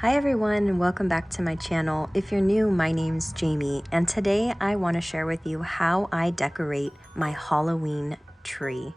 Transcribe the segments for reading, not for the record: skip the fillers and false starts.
Hi everyone, and welcome back to my channel. If you're new, my name's Jamie, and today I want to share with you how I decorate my Halloween tree.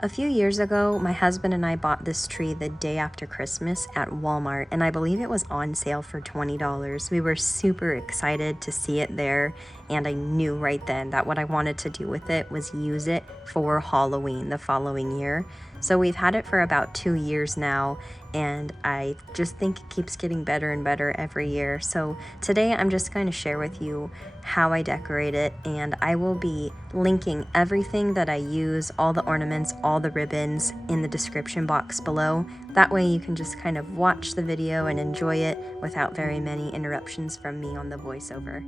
A few years ago, my husband and I bought this tree the day after Christmas at Walmart, and I believe it was on sale for $20. We were super excited to see it there, and I knew right then that what I wanted to do with it was use it for Halloween the following year. So we've had it for about 2 years now, and I just think it keeps getting better and better every year. So today I'm just going to share with you how I decorate it, and I will be linking everything that I use, all the ornaments, all the ribbons, in the description box below. That way you can just kind of watch the video and enjoy it without very many interruptions from me on the voiceover.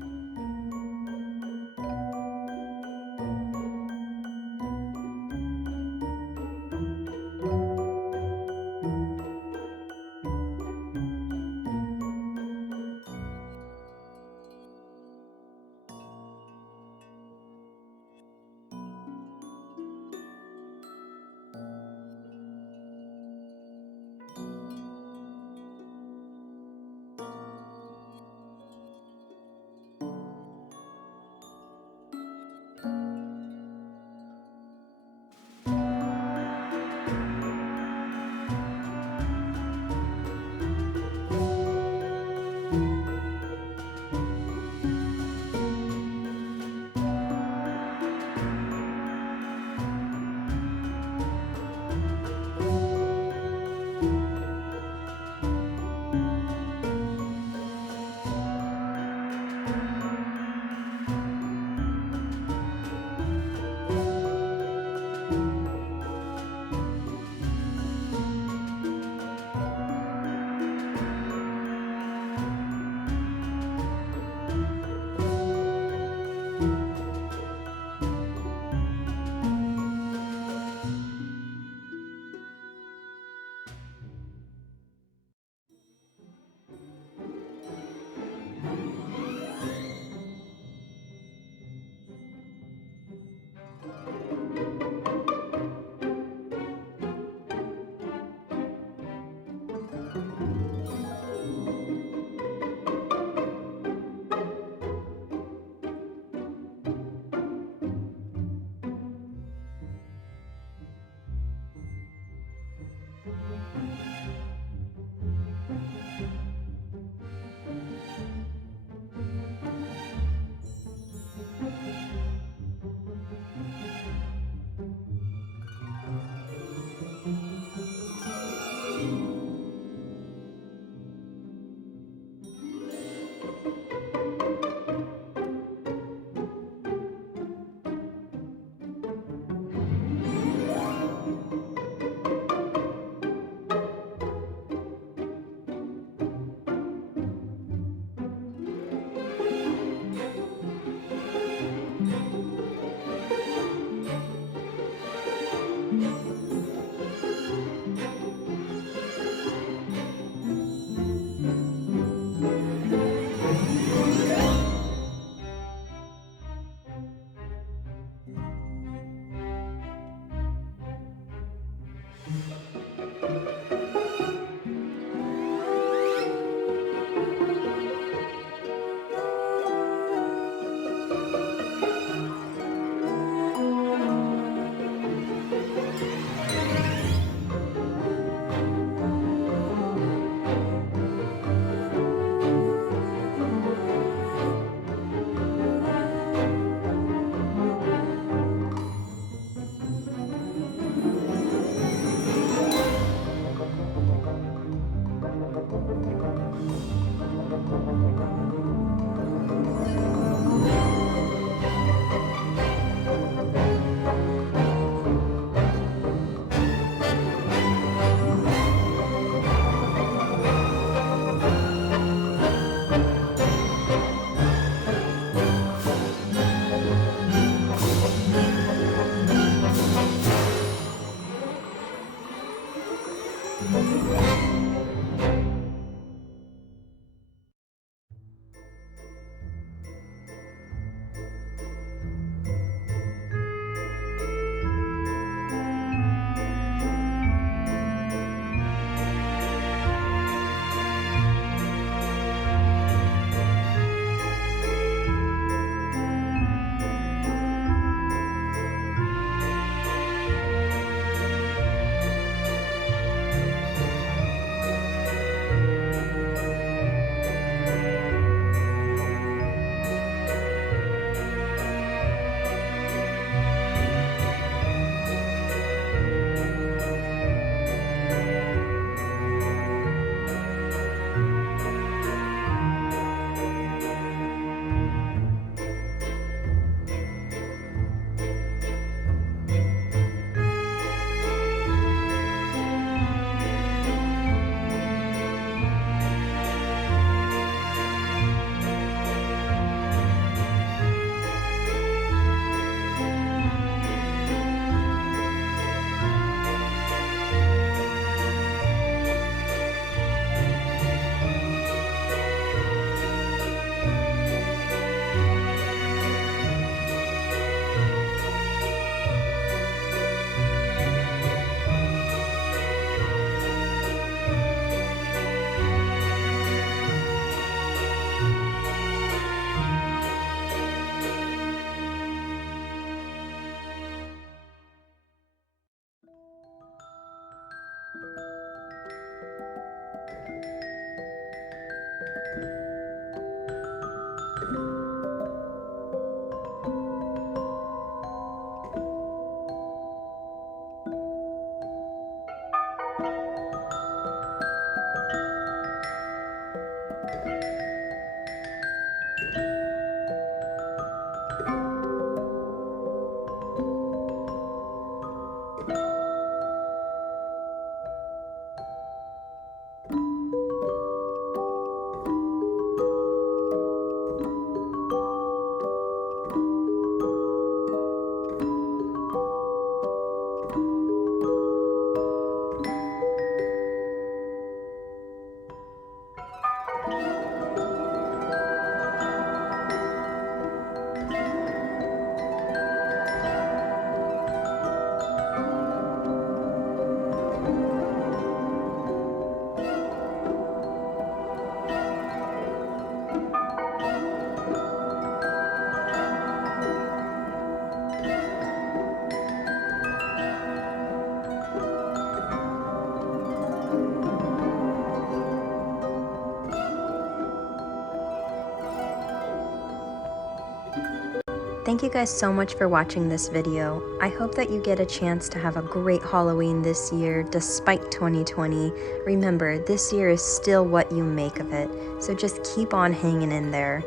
Thank you guys so much for watching this video. I hope that you get a chance to have a great Halloween this year despite 2020. Remember, this year is still what you make of it, so just keep on hanging in there.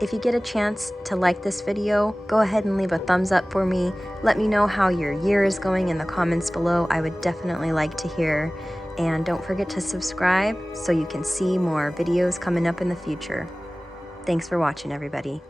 If you get a chance to like this video, go ahead and leave a thumbs up for me. Let me know how your year is going in the comments below. I would definitely like to hear. And don't forget to subscribe so you can see more videos coming up in the future. Thanks for watching, everybody.